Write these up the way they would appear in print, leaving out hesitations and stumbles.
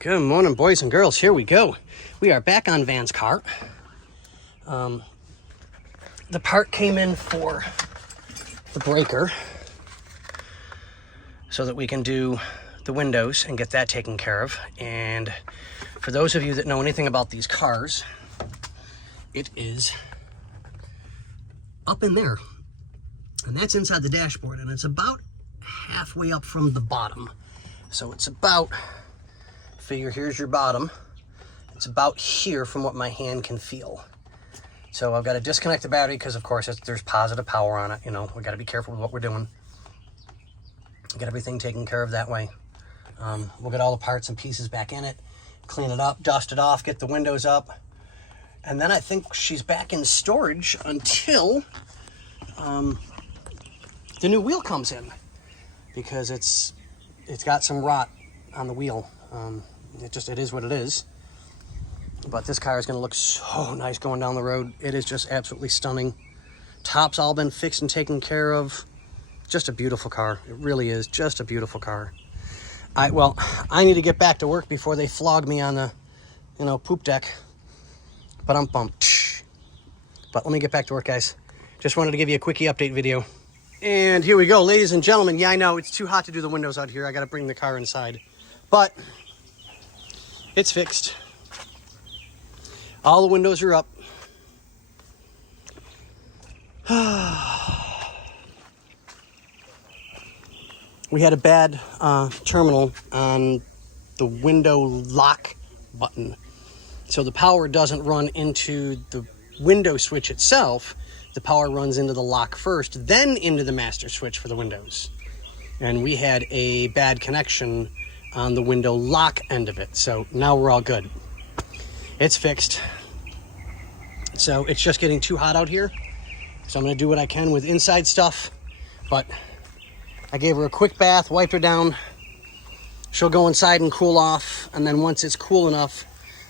Good morning, boys and girls. Here we go. We are back on Van's car. The part came in for the breaker so that we can do the windows and get that taken care of. And for those of you that know anything about these cars, it is up in there. And that's inside the dashboard, and it's about halfway up from the bottom. So it's about, figure here's your bottom. It's about here from what my hand can feel. So I've got to disconnect the battery because of course there's positive power on it. You know, we got to be careful with what we're doing. Get everything taken care of that way. We'll get all the parts and pieces back in it, clean it up, dust it off, get the windows up. And then I think she's back in storage until the new wheel comes in, because it's got some rot on the wheel. It is what it is. But this car is going to look so nice going down the road. It is just absolutely stunning. Top's all been fixed and taken care of. Just a beautiful car. It really is just a beautiful car. I need to get back to work before they flog me on the, poop deck. But I'm bumped. But let me get back to work, guys. Just wanted to give you a quickie update video. And here we go, ladies and gentlemen. Yeah, I know it's too hot to do the windows out here. I got to bring the car inside. But it's fixed. All the windows are up. We had a bad terminal on the window lock button. So the power doesn't run into the window switch itself. The power runs into the lock first, then into the master switch for the windows. And we had a bad connection on the window lock end of it. So now we're all good. It's fixed. So it's just getting too hot out here. So I'm gonna do what I can with inside stuff. But I gave her a quick bath, wiped her down. She'll go inside and cool off. And then once it's cool enough,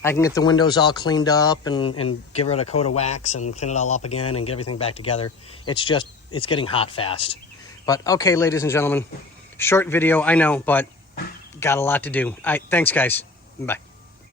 I can get the windows all cleaned up and give her a coat of wax and clean it all up again and get everything back together. It's getting hot fast. But okay, ladies and gentlemen, short video, I know, but got a lot to do. All right, thanks guys, bye.